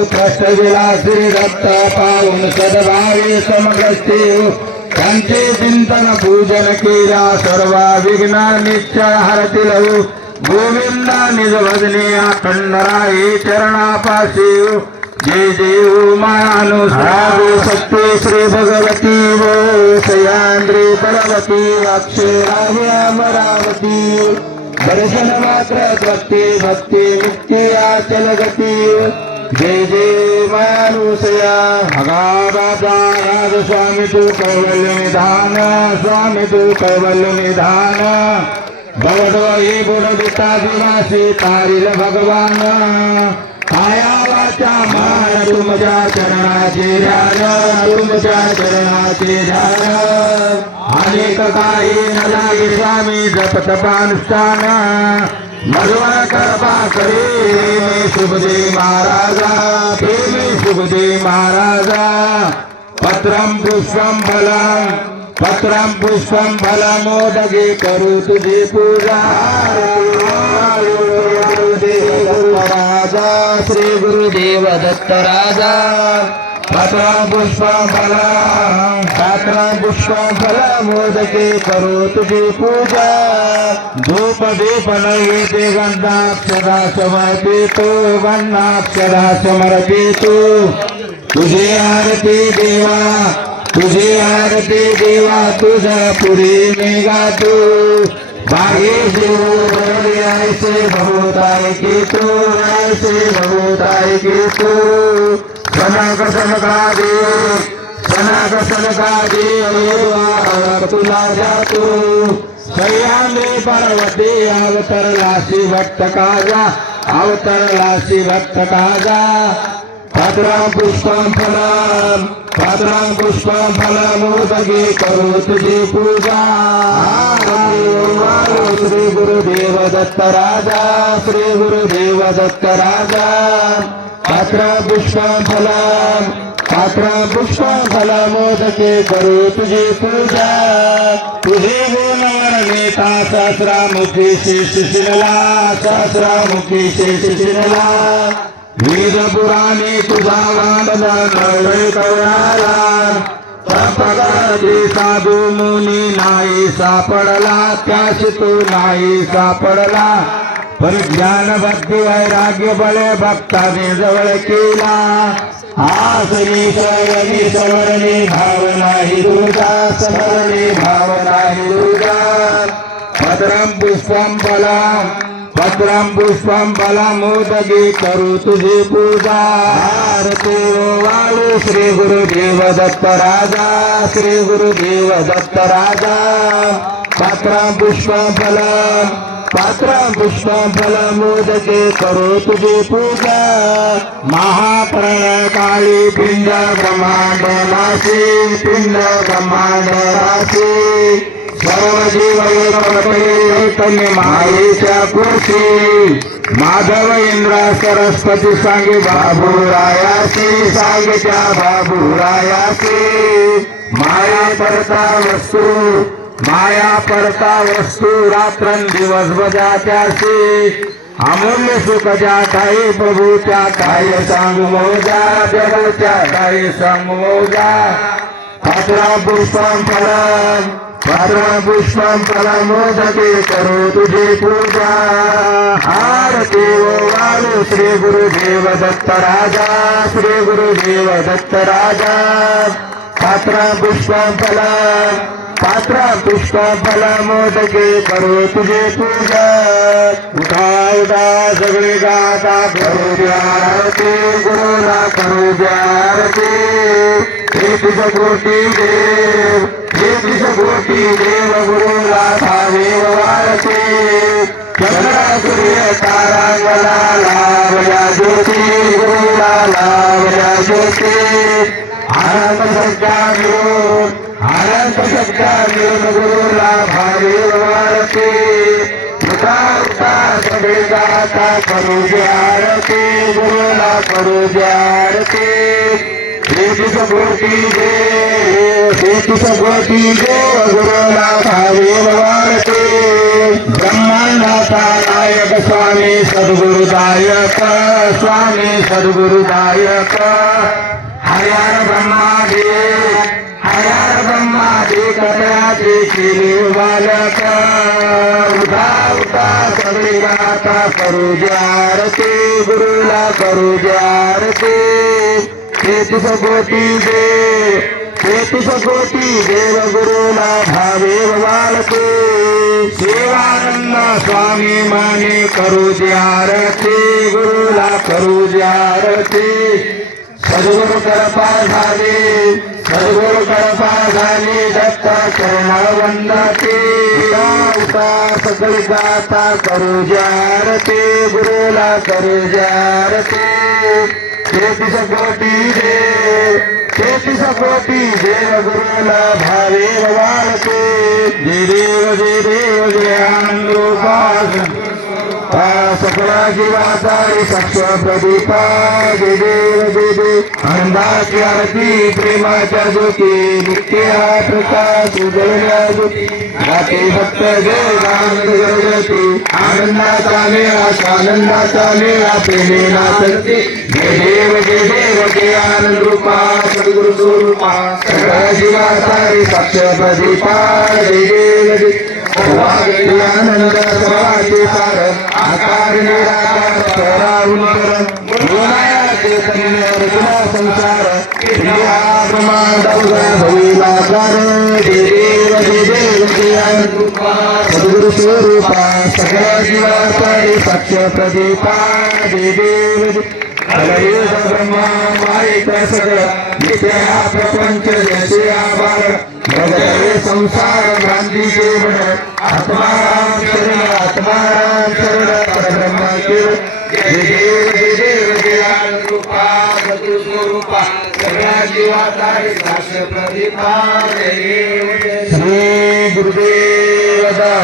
उत्कृष्ट विलासी दत्त पाहून सदभावी समग्रस्ते त्यांचे चिंतन पूजन केला सर्व विघ्न निश्चय हरतील। गोविंद निज भजने अखंड राही चरणापाशी जय देव मानुसारो सत्य श्री भगवती वो सयांद्री बलवती अक्षराही अमरावती दर्शन मात्र भक्ती भक्ती मुक्ती आचल गती जय जय मानुसया हगा स्वामी तू कैवल्य निधान स्वामी तू कैवल्य निधान भगवत गुण दिवासी तारील भगवान। काया वाचा मान तुमच्या चरणाचे ध्यान तुमच्या चरणाचे ध्यान। अनेक काही न लागे स्वामी जप भगवान कृपा करे मी महाराजा हे मी शुभदे महाराजा पत्रम पुष्पम फलम पत्रम पुष्पम फलमोदगे करू तुझी पूजा। राजा श्री गुरुदेव दत्त राजा। पात्रां पुष्पम फलम पत्रम पुष्पम फलमोदगे करू तुझी पूजा धूप दीप नैवेद्य गंधाक्षरा समर्पितो गंधाक्षरा समर्पितो तुझे आरती देवा तुझे आरती देवा तुझा पुढे मी गातो भाई शिव ऐसे भवताय की तू ऐसे भवताय की तू। सनक सनका देव सनक सनका देव तुला जातो सह्याद्री पर्वती अवतरलासी भक्त काजा अवतरलासी भक्त काजा पात्रां पुष्पं फलं पात्रां पुष्पं फलमोदगे करो तुझी पूजा श्री गुरुदेव दत्त राजा श्री गुरुदेव दत्त राजा पात्रां पुष्पं फलं पात्रां पुष्पं फलमोदके करो तुझी पूजा तुझे नेता सहस्रामुखी श्री शिशिरला सहस्रामुखी श्री शिशिरला वेद पुराणे तुझा वादना नळे करणारा प्रपदाचे साधू मुनी नाही सापडला त्याशी तू नाही सापडला. पण ज्ञान भक्ती वैराग्य बळे भक्ताने जवळ केला. आसनी शयनी सवरणी भावना हि दुर्गा सवरणी भावना हि दुर्गा. भद्रं पुष्पम बला भद्रं पुष्पं फलमोदगे करू तुझी पूजा। आरती वाळू श्री गुरुदेव दत्त राजा श्री गुरुदेव दत्त राजा। पात्रं पुष्पं फलं पात्रं पुष्पं फलमोदके करू तुझी पूजा। महाप्रणकाळी पिंड ब्रह्मांड नासी पिंड ब्रह्मांड राशी मायेच्या कुर्सी माधव इंद्र सरस्वती सांगे बाबूरायासी सांगेच्या बाबूरायासी माया परता वस्तू माया परता वस्तू रात्रं दिवस बजा त्यासी अमूल्य सुख ज्या काही प्रभू त्या काय सांगू मोजा जगच्या काही सांगू मोजा पात्रा पुष्पं फलं पात्रा पुष्पं फलमोदके करो तुझे पूजा आरती ओ वाळू श्री गुरुदेव दत्त राजा श्री गुरुदेव दत्त राजा पात्र पुष्पं फलं पात्रा पुष्पं फलमोदके करो तुझे पूजा उठा उठा सगळे गाता करू द्या आरती गुरुला करू द्या आरती हे तुझ गोटी देव हे देव गुरुला भावे वाळते चंद्रा सूर्य तारांगला लावया ज्योती गुरुला लावया ज्योती आनंद सज्जा मिळून आनंद सज्जा मिळून गुरुला भावे वाळते सगळे गाता करू द्या गुरुला करू द्या आरती तेहतीस कोटी देव तेहतीस कोटी देव गुरुला भावे वाढते ब्रह्मांडाचा नायक स्वामी सद्गुरुदायक स्वामी सद्गुरुदायक हरिहर ब्रह्मादेव हरिहर ब्रह्मादेव कथयाचे केले बालक उठा उठा सगळी गाता करू जारते गुरुला करू जारते तेहतीस कोटी देव तेहतीस कोटी देव गुरुला भावे बालके। शिवानंद स्वामी माने करू आरती गुरुला करू आरती। सद्गुरु कृपा झाली सद्गुरु कृपा झाली दत्ता चरण वंदते। उता सगळी जाता करू आरती गुरुला करू आरती। तेहतीस कोटी देव तेहतीस कोटी देव गुरुला भावे बाबा सकला जीवाचा रे सक्ष प्रदीपा जय देव जय देव आनंदाची आरती प्रेमाच्या ज्योती नित्य हा प्रकाश उजळल्या ज्योती गाते भक्त जय आनंद जगती आनंदाचा मेळा आनंदाचा मेळा प्रेमे नाचते जय देव जय देव जय आनंद रूपा सद्गुरु स्वरूपा सगळ्या जीवाचा रे सक्ष प्रदीपा जय देव जय సత్య ప్రదీపా దేవేవది బ్రహ్మ మాయ సకల ప్రపంచ జయ संसार गांधी देव रूपा आत्माराम शरण आत्माराम शरण परब्रह्म जय देव जय देव रूपा स्वरूपा सगळ्या जीवाचा साक्ष जय श्री गुरुदेव दास